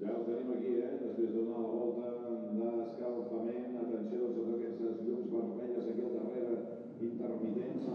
Ja els tenim aquí, després de donar la volta d'escalfament. Atenció, sota aquestes llums vermelles aquí al darrere, intermitents.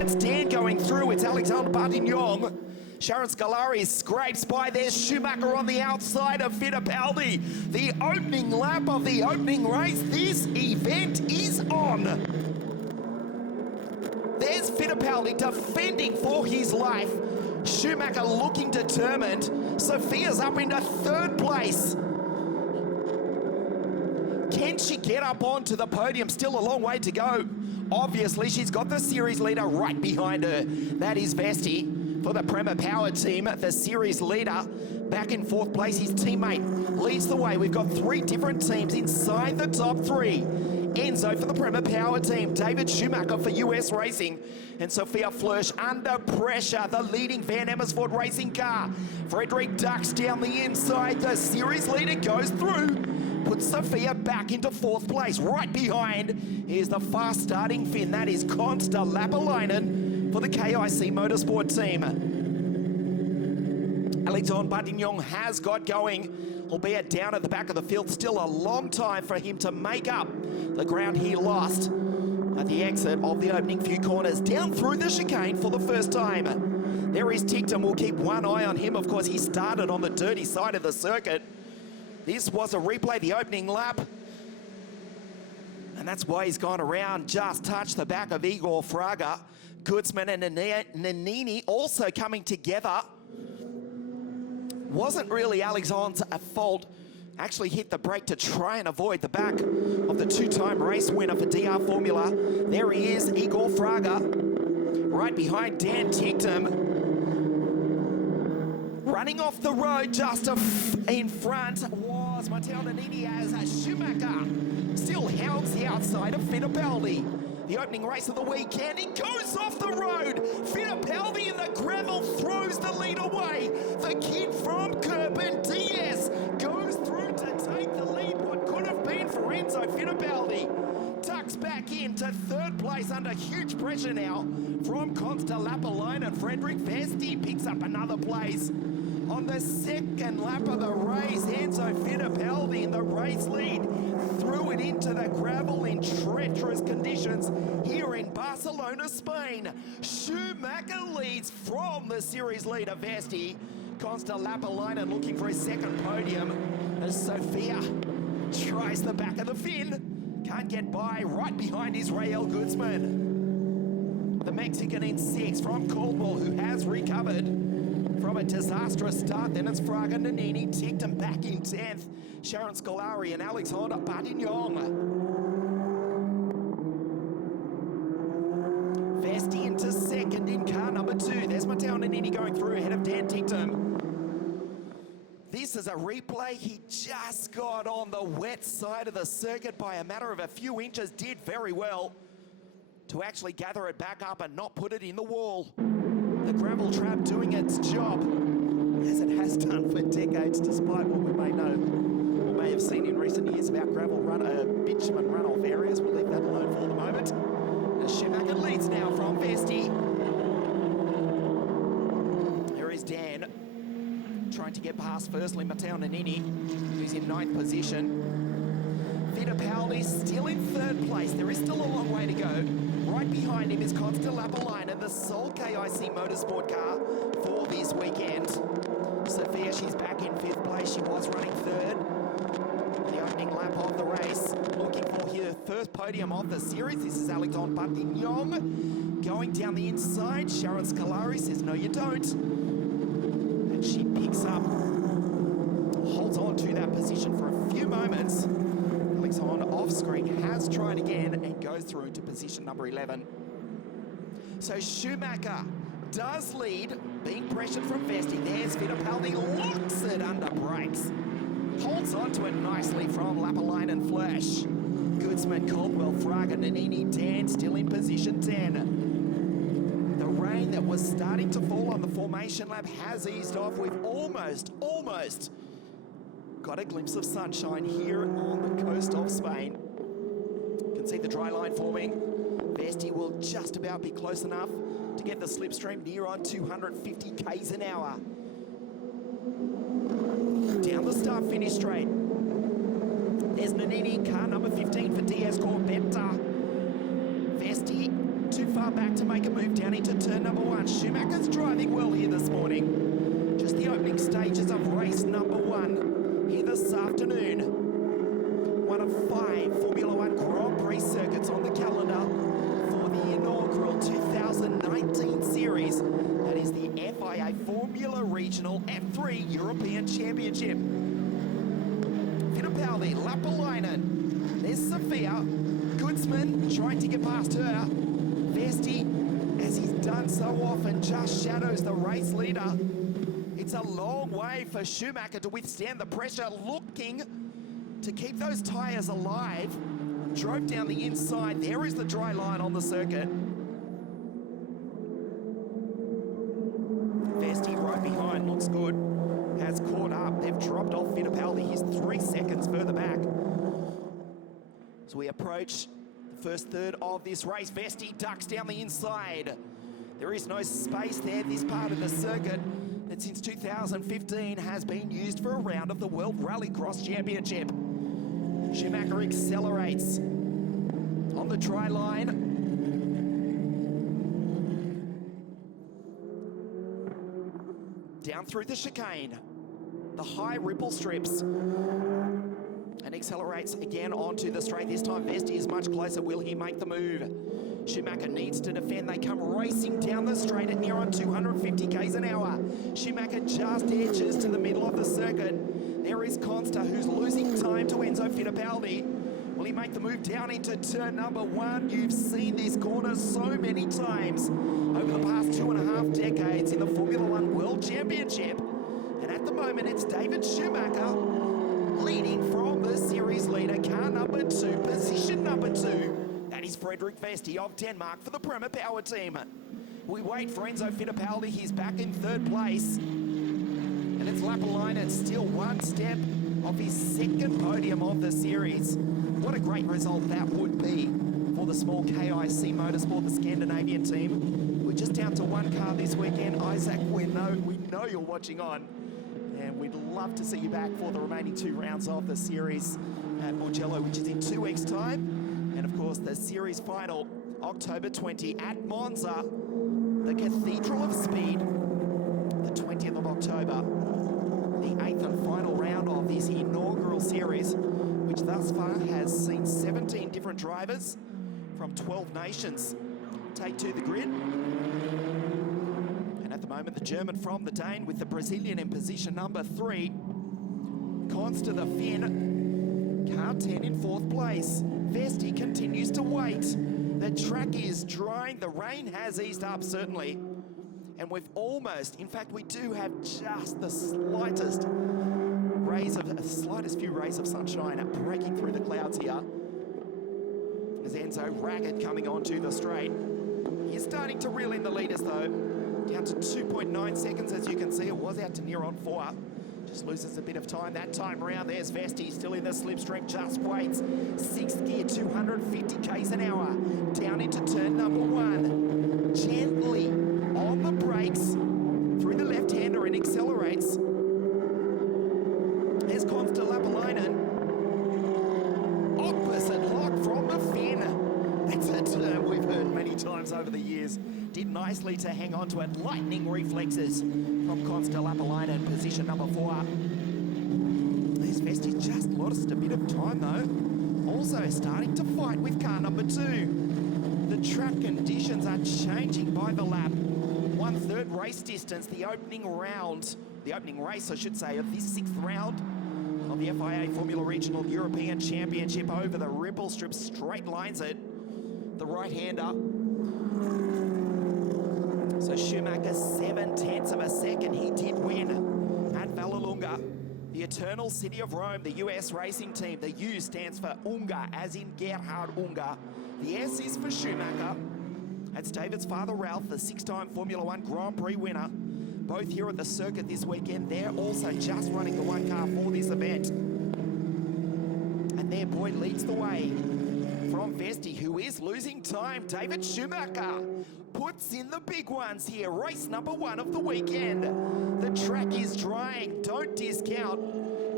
It's Dan going through, it's Alexander Bardignon. Sharon Scolari scrapes by. There's Schumacher on the outside of Fittipaldi. The opening lap of the opening race. This event is on. There's Fittipaldi defending for his life. Schumacher looking determined. Sophia's up into third place. Can she get up onto the podium? Still a long way to go. Obviously, she's got the series leader right behind her. That is Vesti for the Prema Power team. The series leader back in fourth place. His teammate leads the way. We've got three different teams inside the top three. Enzo for the Prema Power team. David Schumacher for US Racing. And Sophia Flörsch under pressure. The leading Van Amersfoort racing car. Frederick ducks down the inside. The series leader goes through. Puts Sophia back into fourth place. Right behind is the fast starting Finn. That is Konsta Lapalainen for the KIC Motorsport team. Alexandre Bardignon has got going, albeit down at the back of the field. Still a long time for him to make up the ground he lost at the exit of the opening few corners. Down through the chicane for the first time. There is Tictum. We'll keep one eye on him. Of course, he started on the dirty side of the circuit. This was a replay, the opening lap. And that's why he's gone around, just touched the back of Igor Fraga. Goodsman and Nanini also coming together. Wasn't really Alexandre's fault. Actually hit the brake to try and avoid the back of the two-time race winner for DR Formula. There he is, Igor Fraga, right behind Dan Tictum. Running off the road just in front was Matteo Nanini as Schumacher still hounds the outside of Fittipaldi. The opening race of the weekend, he goes off the road. Fittipaldi in the gravel throws the lead away. The kid from Kirpin, Diaz, goes through to take the lead. What could have been for Enzo Fittipaldi tucks back into third place under huge pressure now from Consta Lapalainen, and Frederick Vesti picks up another place. On the second lap of the race, Enzo Fittipaldi in the race lead threw it into the gravel in treacherous conditions here in Barcelona, Spain. Schumacher leads from the series leader, Vesti. Consta Lapalainen looking for his second podium as Sofia tries the back of the fin. Can't get by, right behind Israel Goodsman. The Mexican in 6 from Caldwell, who has recovered from a disastrous start. Then it's Fraga, Nanini, Tictum back in 10th. Sharon Scolari and Alexandre Batignon. Vesti into second in car number 2. There's Matteo Nanini going through ahead of Dan Tictum. This is a replay. He just got on the wet side of the circuit by a matter of a few inches. Did very well to actually gather it back up and not put it in the wall. The gravel trap doing its job, as it has done for decades, despite what we may know or may have seen in recent years about gravel bitumen runoff areas. We'll leave that alone for the moment. As Schumacher leads now from Vesti. There is Dan, trying to get past firstly Matteo Nanini, who's in 9th position. Fittipaldi still in 3rd place. There is still a long way to go. Right behind him is Consta Lapalainen, the sole KIC Motorsport car for this weekend. Sophia, she's back in 5th place. She was running 3rd. The opening lap of the race, looking for her first podium of the series. This is Alexandre Batignon going down the inside. Sharon Scolari says, no, you don't. And she picks up, holds on to that position for a few moments. Alexandre off screen has tried again and goes through into position number 11. So Schumacher does lead, being pressured from Vesti. There's Fittipaldi, locks it under brakes. Holds on to it nicely from Lapalainen Flash. Goodsman, Caldwell, Fraga, Nanini, Dan still in position 10. The rain that was starting to fall on the formation lap has eased off. We've almost got a glimpse of sunshine here on the coast of Spain. You can see the dry line forming. Vesti will just about be close enough to get the slipstream near on 250 k's an hour. Down the start-finish straight. There's Nanini, car number 15 for Diaz Corbetta. Vesti too far back to make a move down into turn number 1. Schumacher's driving well here this morning. Just the opening stages of race number 1 here this afternoon. One of 5 Formula 1 Grand Prix circuits on the calendar for the inaugural 2019 series. That is the FIA Formula Regional F3 European Championship. Fittipaldi, Lapalainen, there's Sophia. Goodsman trying to get past her. Vesti, as he's done so often, just shadows the race leader. It's a long way for Schumacher to withstand the pressure, looking to keep those tyres alive. Drove down the inside. There is the dry line on the circuit. Vesti right behind, looks good. Has caught up. They've dropped off Fittipaldi. He's 3 seconds further back. So we approach the first third of this race. Vesti ducks down the inside. There is no space there. This part of the circuit that since 2015 has been used for a round of the World Rallycross Championship. Schumacher accelerates on the dry line. down through the chicane, the high ripple strips, and accelerates again onto the straight. This time Vesti is much closer. Will he make the move? Schumacher needs to defend. They come racing down the straight at near on 250 k's an hour. Schumacher just edges to the middle of the circuit. There is Consta, who's losing time to Enzo Fittipaldi. Will he make the move down into turn number 1? You've seen this corner so many times over the past 2.5 decades in the Formula One World Championship. And at the moment, it's David Schumacher leading from the series leader, car number 2, position number 2. That is Frederik Vesti of Denmark for the Prema Power team. We wait for Enzo Fittipaldi. He's back in 3rd place. And it's Lapalainen, still one step of his 2nd podium of the series. What a great result that would be for the small KIC Motorsport, the Scandinavian team. We're just down to one car this weekend. Isaac, we know you're watching on. And we'd love to see you back for the remaining 2 rounds of the series at MONTMELO, which is in 2 weeks' time. And of course, the series final, October 20 at Monza, the Cathedral of Speed, the 20th of October, the 8th and final round of this inaugural series, which thus far has seen 17 different drivers from 12 nations take to the grid. And at the moment, the German from the Dane with the Brazilian in position number 3. Consta the Finn, car 10 in 4th place. Vesti continues to wait. The track is drying. The rain has eased up, certainly. And we've almost, in fact, we do have just the slightest few rays of sunshine breaking through the clouds here. As Enzo Ragged coming onto the straight. He's starting to reel in the leaders, though. Down to 2.9 seconds, as you can see. It was out to near on 4. Just loses a bit of time that time around. There's Vesti still in the slipstream, just waits. 6th gear, 250 k's an hour. Down into turn number 1. Gently on the brakes through the left-hander and accelerates. There's Consta Lapalainen. Opposite lock from the Finn. That's a term we've heard many times over the years. Did nicely to hang on to it. Lightning reflexes from Consta Lapalainen, position number 4. There's Vesti just lost a bit of time though. Also starting to fight with car number 2. The track conditions are changing by the lap. 1/3 race distance, the opening race, I should say, of this 6th round of the FIA Formula Regional European Championship over the ripple strip, straight lines it. The right-hander. So Schumacher, 7/10 of a second. He did win at Vallelunga, the Eternal City of Rome, the US racing team. The U stands for Ungar, as in Gerhard Ungar. The S is for Schumacher. That's David's father, Ralph, the 6-time Formula One Grand Prix winner. Both here at the circuit this weekend. They're also just running the 1 car for this event. And their boy leads the way from Vesti, who is losing time. David Schumacher puts in the big ones here. Race number 1 of the weekend. The track is drying. Don't discount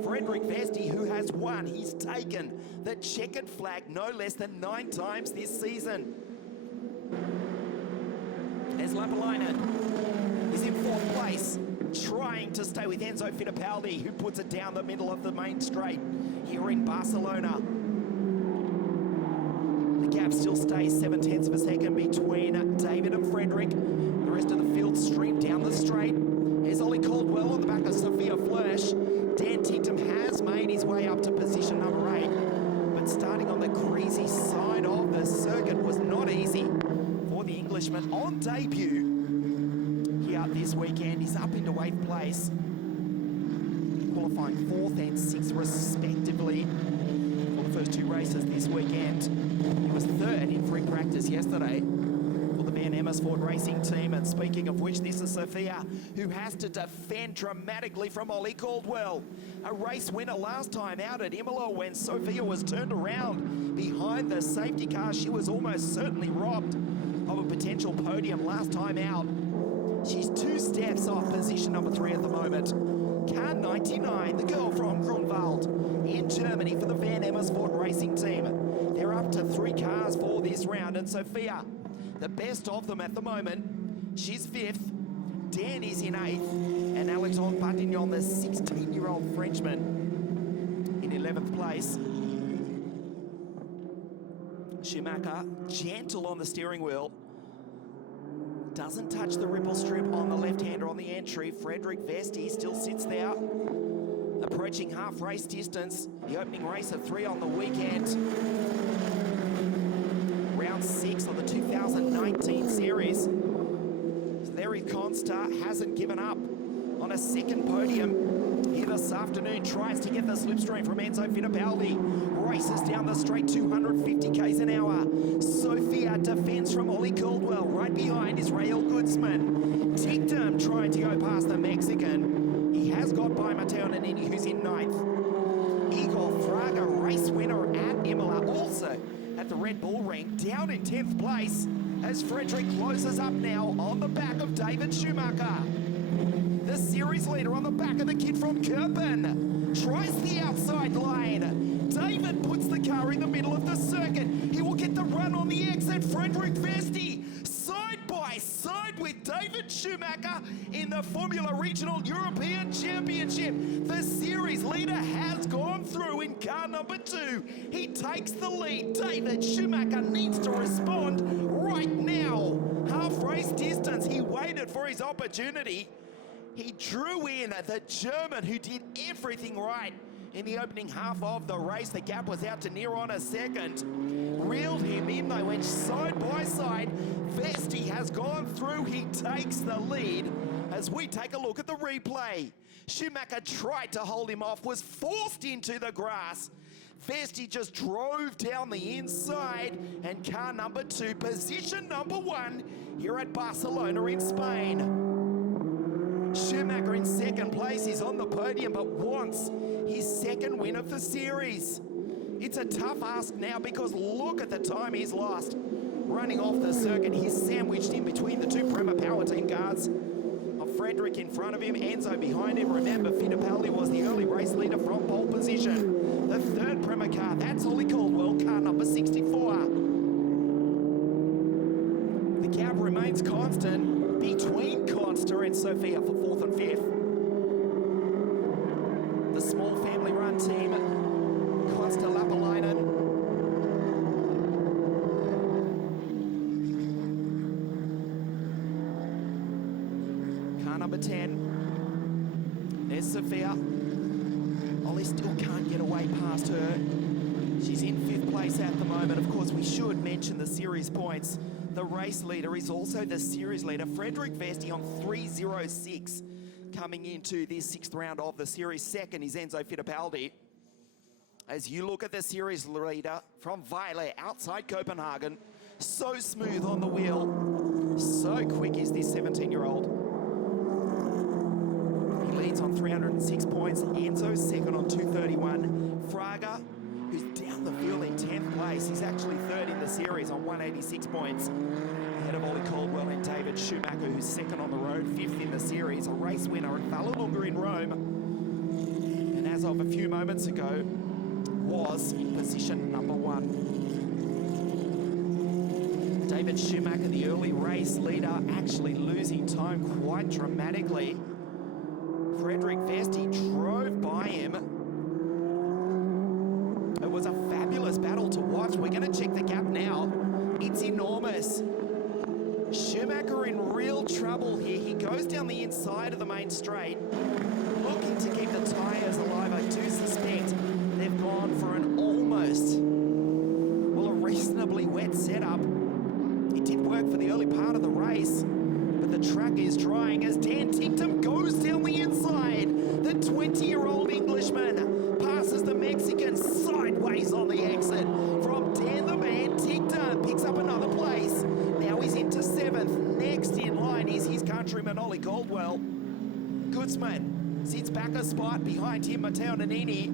Frederik Vesti, who has won. He's taken the checkered flag no less than 9 times this season. As Lapalainen is in 4th place, trying to stay with Enzo Fittipaldi, who puts it down the middle of the main straight here in Barcelona. The gap still stays 7/10 of a second between David and Frederik. The rest of the field stream down the straight. Here's Ollie Caldwell on the back of Sophia Flörsch. Dan Tinkham has made his way up to position number 8, but starting on the greasy side of the circuit was not easy for the Englishman on debut here this weekend. He's up into 8th place, qualifying 4th and 6th respectively for the first 2 races this weekend. He was 3rd in free practice yesterday for the Van Amersfoort racing team. And speaking of which, this is Sophia, who has to defend dramatically from Ollie Caldwell. A race winner last time out at Imola when Sophia was turned around behind the safety car. She was almost certainly robbed of a potential podium last time out. She's 2 steps off position number 3 at the moment. Car 99, the girl from Grunwald in Germany for the Van Amersfoort racing team. They're up to 3 cars for this round, and Sophia, the best of them at the moment. She's 5th. Dan is in 8th, and Alexandre Batignon, the 16-year-old Frenchman, in 11th place. Schumacher, gentle on the steering wheel. Doesn't touch the ripple strip on the left-hander on the entry. Frederick Vesti still sits there. Approaching half race distance. The opening race of 3 on the weekend. Round 6 of the 2019 series. Larry Constar hasn't given up on a second podium here this afternoon. Tries to get the slipstream from Enzo Fittipaldi. Races down the straight 250 k's an hour. Sophia defends from Ollie Caldwell. Right behind is Rael Goodsman. Tigdom trying to go past the Mexican. He has got by Matteo Nannini, who's in 9th. Igor Fraga, race winner at Imola, also at the Red Bull Ring, down in 10th place as Frederick closes up now on the back of David Schumacher. The series leader on the back of the kid from Kirpen. Tries the outside line. David puts the car in the middle of the circuit. He will get the run on the exit. Frederick Vesti side by side with David Schumacher in the Formula Regional European Championship. The series leader has gone through in car number 2. He takes the lead. David Schumacher needs to respond right now. Half race distance. He waited for his opportunity. He drew in the German who did everything right in the opening half of the race. The gap was out to near on a second. Reeled him in, they went side by side. Vesti has gone through, he takes the lead as we take a look at the replay. Schumacher tried to hold him off, was forced into the grass. Vesti just drove down the inside, and car number 2, position number 1 here at Barcelona in Spain. Schumacher in 2nd place, he's on the podium but wants his 2nd win of the series. It's a tough ask now because look at the time he's lost. Running off the circuit, he's sandwiched in between the 2 Prema Power Team cars. Frederick in front of him, Enzo behind him. Remember, Fittipaldi was the early race leader from pole position. The 3rd Prema car, that's Ollie Caldwell, car number 64. The gap remains constant between Consta and Sophia for 4th and 5th. The small family-run team, Consta Lapalainen. Car number 10. There's Sophia. Ollie still can't get away past her. She's in 5th place at the moment. Of course, we should mention the series points. The race leader is also the series leader, Frederick Vesti, on 3:06 coming into this 6th round of the series. 2nd is Enzo Fittipaldi. As you look at the series leader from Vejle outside Copenhagen, so smooth on the wheel, so quick is this 17-year-old. He leads on 306 points. Enzo 2nd on 231. Fraga, who's down the field in 10th place. He's actually 3rd in the series on 186 points. Ahead of Ollie Caldwell and David Schumacher, who's 2nd on the road, 5th in the series. A race winner at Vallelunga in Rome. And as of a few moments ago, was in position number 1. David Schumacher, the early race leader, actually losing time quite dramatically. Frederick Vesti drove by him. It was a fabulous battle to watch. We're going to check the gap now. It's enormous. Schumacher in real trouble here. He goes down the inside of the main straight, looking to keep the tyres alive. I do suspect they've gone for an almost, well, a reasonably wet setup. It did work for the early part of the race, but the track is drying as Dan Tigdom goes down the inside. The 20-year-old Englishman passes the Mexican sideways on the exit. From Dan the Man, Tigdom picks up another place. Now he's into 7th. Next in line is his countryman, Ollie Caldwell. Goodsman sits back a spot behind him, Matteo Nannini.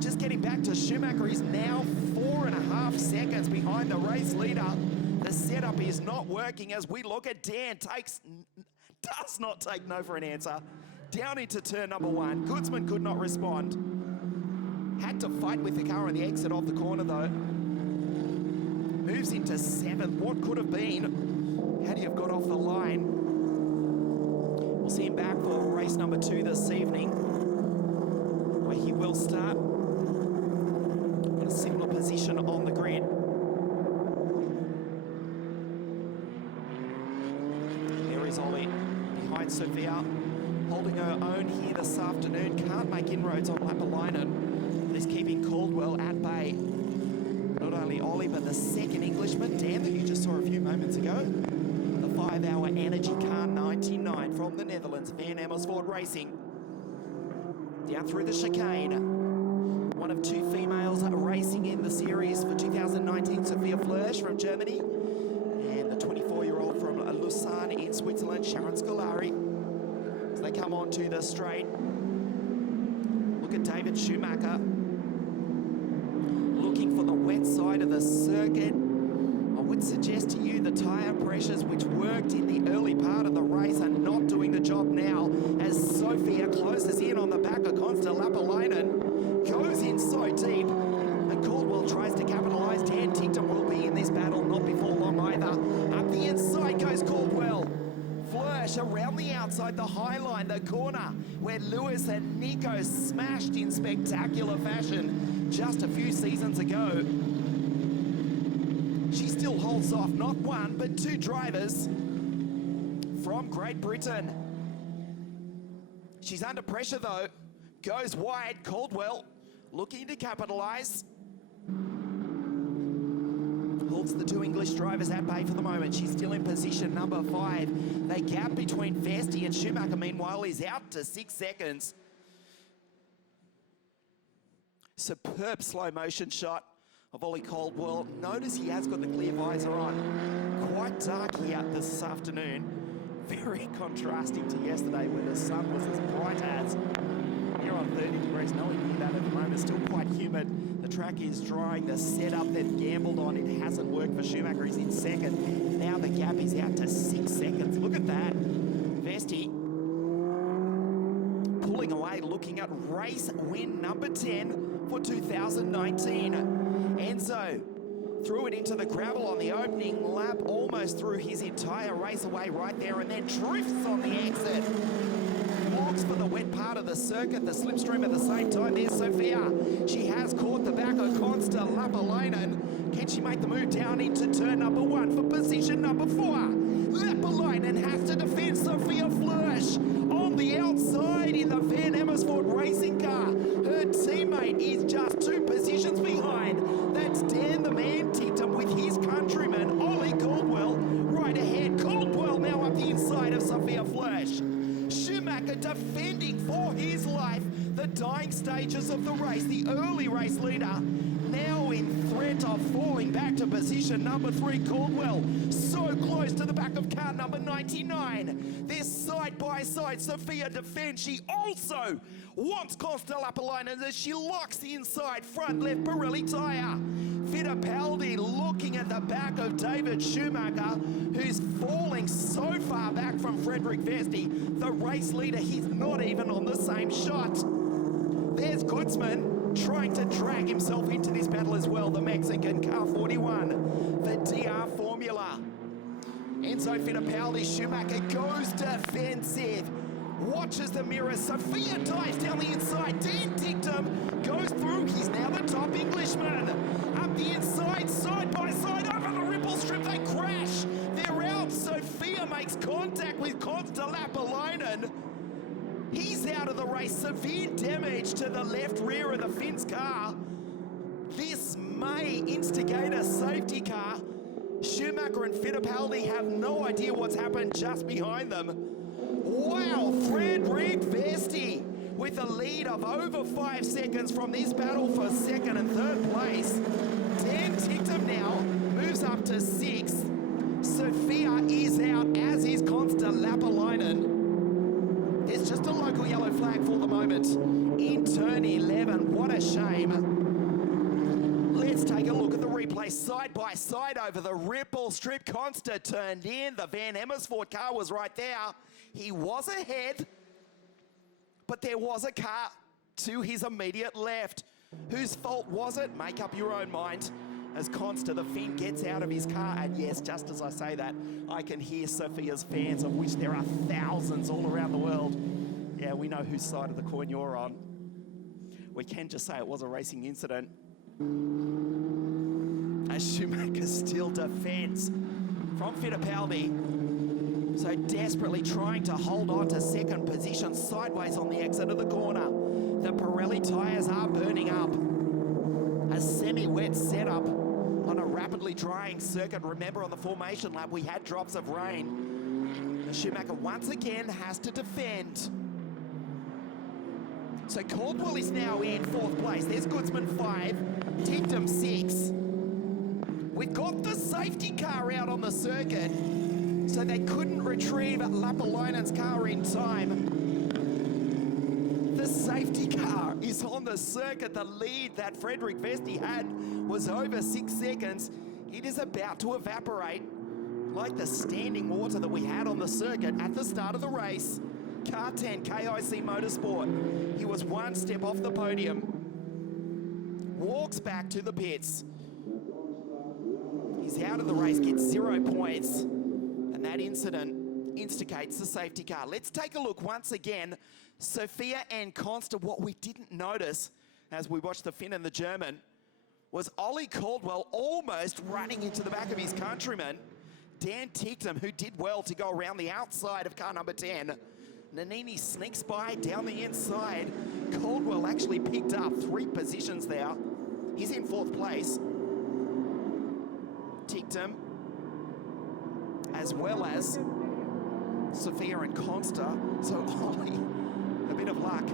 Just getting back to Schumacher, he's now 4.5 seconds behind the race leader. The setup is not working as we look at Dan. Does not take no for an answer. Down into turn number 1. Goodsman could not respond. Had to fight with the car on the exit of the corner though. Moves into 7th. What could have been had he have got off the line. We'll see him back for race number 2 this evening, where he will start in a similar position on the grid. There is Ollie behind Sophia, holding her own here this afternoon. Can't make inroads on Lapalainen, but is keeping Caldwell at bay. Not only Ollie, but the second Englishman, Dan, that you just saw a few moments ago. The 5-hour Energy Car 99 from the Netherlands, Van Amersfoort Racing. Down through the chicane. One of 2 females racing in the series for 2019, Sophia Flörsch from Germany, and the 24-year-old from Lausanne in Switzerland, Sharon Scolari. As they come on to the straight, look at David Schumacher, looking for the wet side of the circuit. I would suggest to you the tyre pressures which worked in the early part of the race are not doing the job now, as Sophia closes in on the back of Consta Lapalainen, goes in so deep, and Caldwell tries to capitalise. Dan Tickton will be in this battle, not before long either. Up the inside goes Caldwell. Flörsch around the outside, the high line, the corner, where Lewis and Nico smashed in spectacular fashion just a few seasons ago. She still holds off not 1, but 2 drivers from Great Britain. She's under pressure though, goes wide. Caldwell looking to capitalise. Holds the 2 English drivers at bay for the moment. She's still in position number 5. They gap between Vesti and Schumacher, meanwhile, is out to 6 seconds. Superb slow motion shot of Ollie Caldwell. Notice he has got the clear visor on. Quite dark here this afternoon. Very contrasting to yesterday where the sun was as bright as. Here on 30 degrees, nowhere near that at the moment. Still quite humid. The track is drying. The setup they've gambled on, it hasn't worked for Schumacher. He's in second. Now the gap is out to 6 seconds. Look at that. Vesti pulling away, looking at race win number 10 for 2019. Enzo threw it into the gravel on the opening lap, almost threw his entire race away right there, and then drifts on the exit. Walks for the wet part of the circuit, the slipstream at the same time. There's Sophia. She has caught the back of Consta Lapalainen. Can she make the move down into turn number 1 for position number 4? Lapalainen has to defend Sophia Flörsch on the outside in the Van Amersfoort racing car. Her teammate is just 2 positions behind. That's Dan the Man Tickton with his countryman, Ollie Caldwell, right ahead. Caldwell now up the inside of Sophia Flörsch. Schumacher defending for his life the dying stages of the race. The early race leader now in threat of falling back to position number 3. Caldwell so close to the back of car number 99. They're side by side. Sophia defends. She also wants Consta Lapalainen as she locks the inside front left Pirelli tyre. Fittipaldi looking at the back of David Schumacher, who's falling so far back from Frederick Vesti. The race leader, he's not even on the same shot. There's Goodsman trying to drag himself into this battle as well. The Mexican car 41 for DR Formula. Enzo Fittipaldi, Schumacher goes defensive. Watches the mirror. Sophia dives down the inside. Dan Tickton goes through. He's now the top Englishman. Up the inside, side by side, over the ripple strip. They crash. They're out. Sophia makes contact with Consta Lapalainen. He's out of the race. Severe damage to the left rear of the Finn's car. This may instigate a safety car. Schumacher and Fittipaldi have no idea what's happened just behind them. Wow, Frederick Vesti with a lead of over 5 seconds from this battle for 2nd and 3rd place. Dan Tickton now moves up to 6th. Sophia is out, as is Consta Lapalainen. There's just a local yellow flag for the moment in turn 11. What a shame. Let's take a look at the replay side by side over the ripple strip. Consta turned in. The Van Amersfoort car was right there. He was ahead, but there was a car to his immediate left. Whose fault was it? Make up your own mind. as Consta, the Finn, gets out of his car. And yes, just as I say that, I can hear Sophia's fans, of which there are thousands all around the world. Yeah, we know whose side of the coin you're on. We can just say it was a racing incident. As Schumacher still defends from Fittipaldi. So desperately trying to hold on to second position sideways on the exit of the corner. The Pirelli tyres are burning up. A semi-wet setup on a rapidly drying circuit. Remember, on the formation lap, we had drops of rain. And Schumacher once again has to defend. So Caldwell is now in 4th place. There's Goodsman 5, Tictum 6. We've got the safety car out on the circuit, so they couldn't retrieve Lapalainen's car in time. The safety car is on the circuit. The lead that Frederick Vesti had was over 6 seconds. It is about to evaporate like the standing water that we had on the circuit at the start of the race. Car 10, KIC Motorsport. He was one step off the podium. Walks back to the pits. He's out of the race, gets 0 points. And that incident instigates the safety car. Let's take a look once again. Sophia and Consta. What we didn't notice as we watched the Finn and the German was Ollie Caldwell almost running into the back of his countryman, Dan Tictum, who did well to go around the outside of car number 10. Nannini sneaks by down the inside. Caldwell actually picked up 3 positions there. He's in 4th place. Tictum, as well as Sophia and Consta. So Ollie, a bit of luck,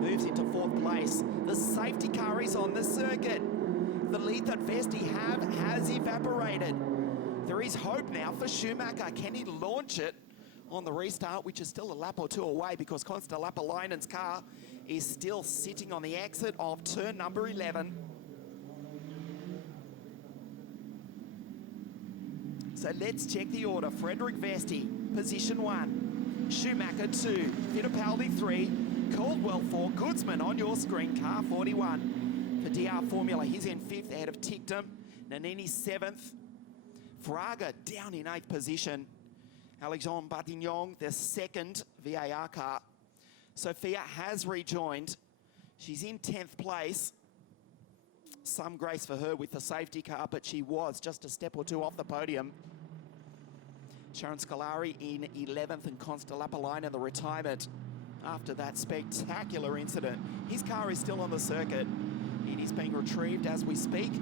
moves into 4th place. The safety car is on the circuit. The lead that Vesti has evaporated. There is hope now for Schumacher. Can he launch it on the restart, which is still a lap or 2 away, because Consta Lapalainen's car is still sitting on the exit of turn number 11. So let's check the order. Frederick Vesti, position 1. Schumacher 2, Fittipaldi 3, Caldwell 4, Goodsman on your screen, car 41. For DR Formula, he's in 5th ahead of Tictum, Nannini 7th, Fraga down in 8th position, Alexandre Bartignon, the 2nd VAR car. Sophia has rejoined. She's in 10th place. Some grace for her with the safety car, but she was just a step or 2 off the podium. Sharon Scolari in 11th, and Consta Lapalainen, the retirement after that spectacular incident. His car is still on the circuit. It is being retrieved as we speak.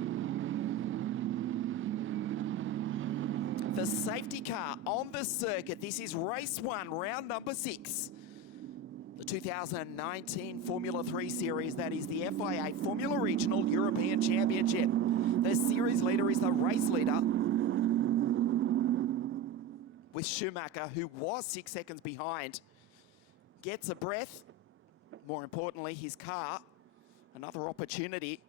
The safety car on the circuit. This is race 1, round number 6. The 2019 Formula 3 Series, that is the FIA Formula Regional European Championship. The series leader is the race leader, with Schumacher, who was 6 seconds behind. Gets a breath. More importantly, his car, another opportunity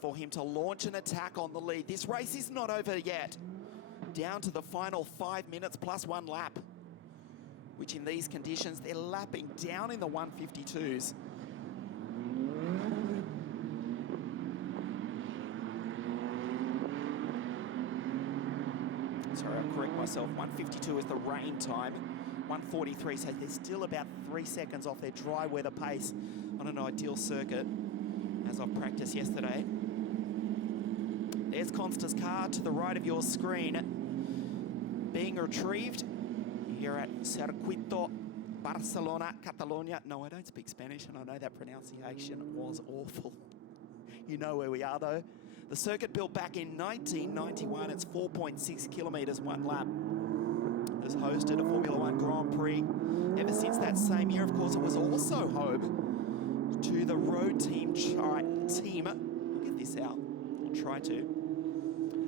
for him to launch an attack on the lead. This race is not over yet. Down to the final 5 minutes plus 1 lap, which in these conditions, they're lapping down in the 152s. Sorry, I'll correct myself. 152 is the rain time. 143, so they're still about 3 seconds off their dry weather pace on an ideal circuit, as I've practiced yesterday. There's Consta's car to the right of your screen, being retrieved here at Circuito Barcelona, Catalonia. No, I don't speak Spanish, and I know that pronunciation was awful. You know where we are, though. The circuit built back in 1991. It's 4.6 kilometres, 1 lap. Has hosted a Formula 1 Grand Prix ever since that same year. Of course, it was also home to the road team. I'll get this out. I'll try to.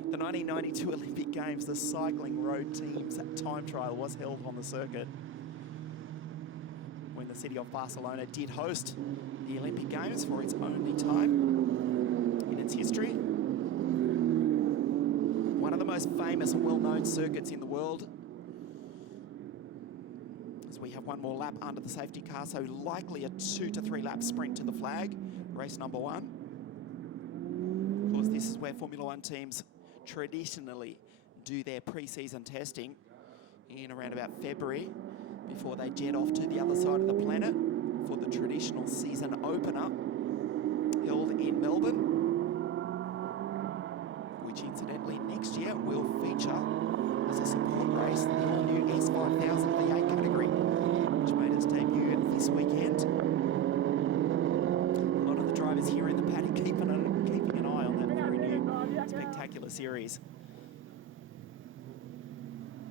The 1992 Olympic Games, the cycling road teams time trial was held on the circuit when the city of Barcelona did host the Olympic Games for its only time in its history. One of the most famous and well-known circuits in the world. As we have one more lap under the safety car, so likely a 2 to 3 lap sprint to the flag, race number 1. This is where Formula One teams traditionally do their pre-season testing in around about February before they jet off to the other side of the planet for the traditional season opener held in Melbourne, which incidentally next year will feature as a support race the all-new S5000 V8 category, which made its debut this weekend. A lot of the drivers here in the paddock keeping an eye on that very new spectacular series.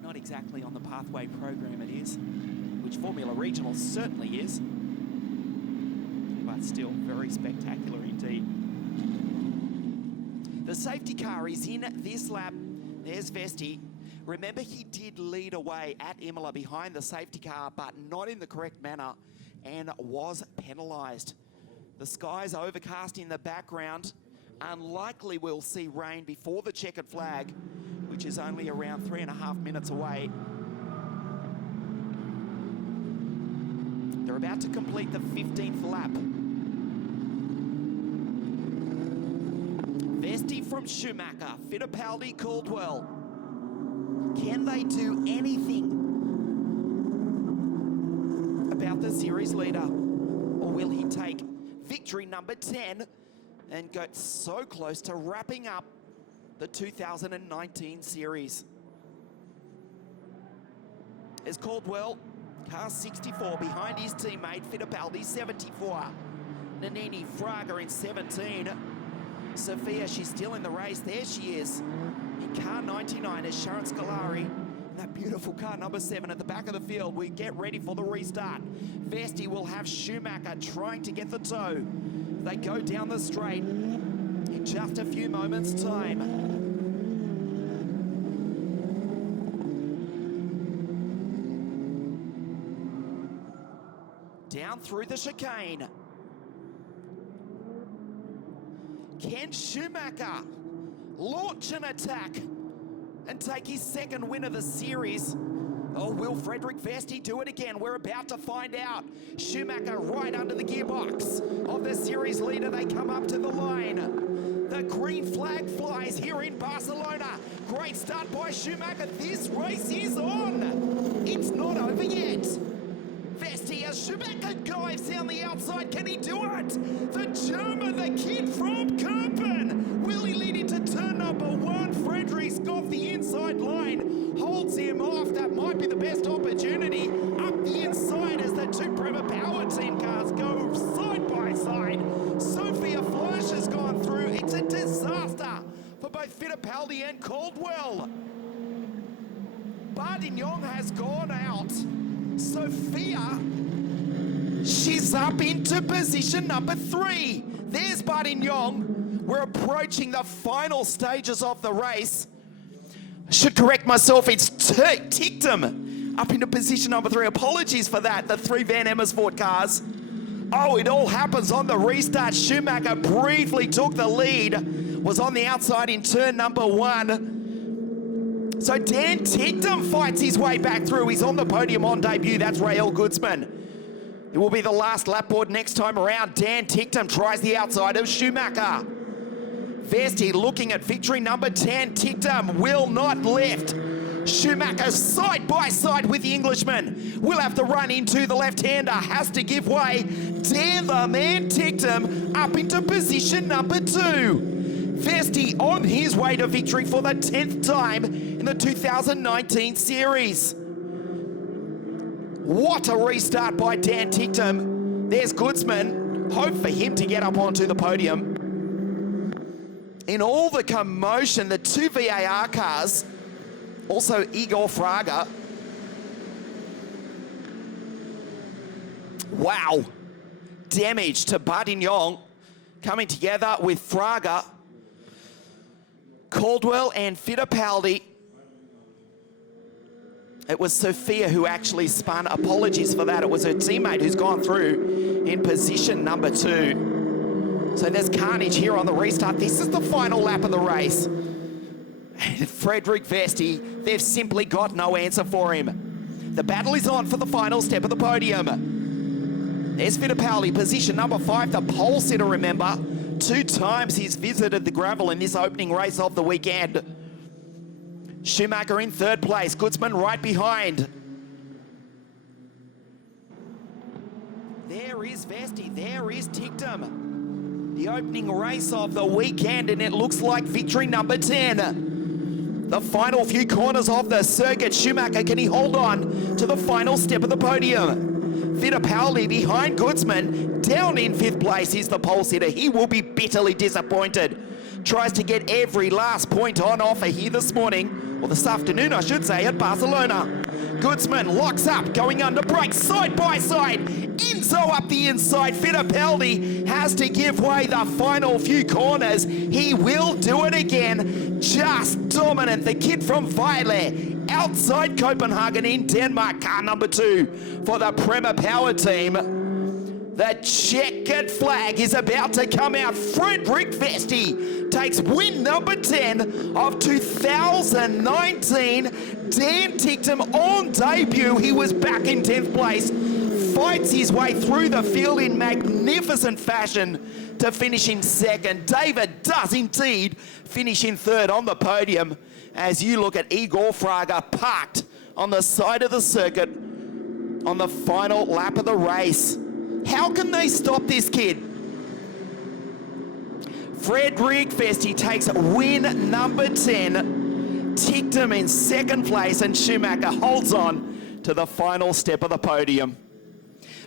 Not exactly on the pathway program it is, which Formula Regional certainly is, but still very spectacular indeed. The safety car is in this lap. There's Vesti. Remember, he did lead away at Imola behind the safety car, but not in the correct manner, and was penalised. The sky's overcast in the background. Unlikely we'll see rain before the checkered flag, which is only around 3.5 minutes away. They're about to complete the 15th lap. Vesti from Schumacher, Fittipaldi, Caldwell. Can they do anything about the series leader? Or will he take victory number 10 and go so close to wrapping up the 2019 series? As Caldwell, car 64 behind his teammate Fittipaldi, 74. Nannini, Fraga in 17. Sophia, she's still in the race. There she is. In car 99 is Sharon Scolari. And that beautiful car number 7 at the back of the field. We get ready for the restart. Vesti will have Schumacher trying to get the toe. They go down the straight in just a few moments' time. Down through the chicane. Can Schumacher launch an attack and take his second win of the series? Or will Frederick Vesti do it again? We're about to find out. Schumacher right under the gearbox of the series leader. They come up to the line. The green flag flies here in Barcelona. Great start by Schumacher. This race is on. It's not over yet. Vesti as Schumacher dives down the outside. Can he do it? The German, the kid from Köppen. Will he lead into turn number 1? Frederick's got the inside line. Holds him off. That might be the best opportunity. Up the inside as the two Prema Power Team cars go side by side. Sophia Flörsch has gone through. It's a disaster for both Fittipaldi and Caldwell. Bardignon has gone out. Sophia, she's up into position number 3. There's Bardignon. We're approaching the final stages of the race. I should correct myself, it's Tictum up into position number 3. Apologies for that, the 3 Van Amersfoort cars. Oh, it all happens on the restart. Schumacher briefly took the lead, was on the outside in turn number 1. So Dan Tictum fights his way back through. He's on the podium on debut. That's Rael Goodsman. It will be the last lap board next time around. Dan Tictum tries the outside of Schumacher. Vesti looking at victory number 10. Tictum will not lift. Schumacher side by side with the Englishman. Will have to run into the left-hander. Has to give way. Dan the man Tictum up into position number 2. Vesti on his way to victory for the 10th time in the 2019 series. What a restart by Dan Tictum. There's Goodsman. Hope for him to get up onto the podium. In all the commotion, the 2 VAR cars, also Igor Fraga. Wow. Damage to Bardignon coming together with Fraga. Caldwell and Fittipaldi. It was Sophia who actually spun. Apologies for that. It was her teammate who's gone through in position number 2. So there's carnage here on the restart. This is the final lap of the race. And Frederick Vesti, they've simply got no answer for him. The battle is on for the final step of the podium. There's Fittipaldi, position number 5, the pole sitter, remember. 2 times he's visited the gravel in this opening race of the weekend. Schumacher in 3rd place, Goodsman right behind. There is Vesti, there is Tictum. The opening race of the weekend, and it looks like victory number 10. The final few corners of the circuit. Schumacher, can he hold on to the final step of the podium? Fittipaldi behind Goodsman. Down in 5th place is the pole sitter. He will be bitterly disappointed. Tries to get every last point on offer here this morning, or this afternoon I should say, at Barcelona. Goodsman locks up, going under brakes, side by side. Enzo up the inside. Fittipaldi has to give way the final few corners. He will do it again. Just dominant. The kid from Vejle, outside Copenhagen in Denmark. Car number 2 for the Prema Power team. The checkered flag is about to come out. Frederick Vesti takes win number 10 of 2019. Dan Tictum on debut. He was back in 10th place. Fights his way through the field in magnificent fashion to finish in 2nd. David does indeed finish in 3rd on the podium as you look at Igor Fraga parked on the side of the circuit on the final lap of the race. How can they stop this kid? Frederick Vesti takes win number 10. Tictum in 2nd place, and Schumacher holds on to the final step of the podium.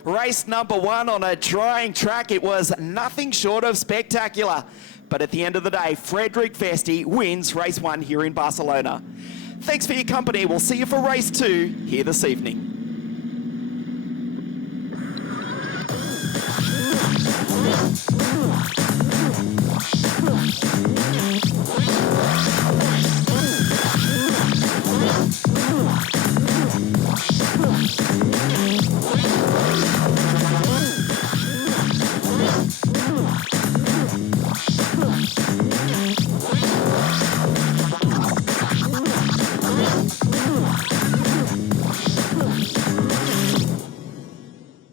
Race number 1 on a drying track. It was nothing short of spectacular. But at the end of the day, Frederick Vesti wins race 1 here in Barcelona. Thanks for your company. We'll see you for race 2 here this evening.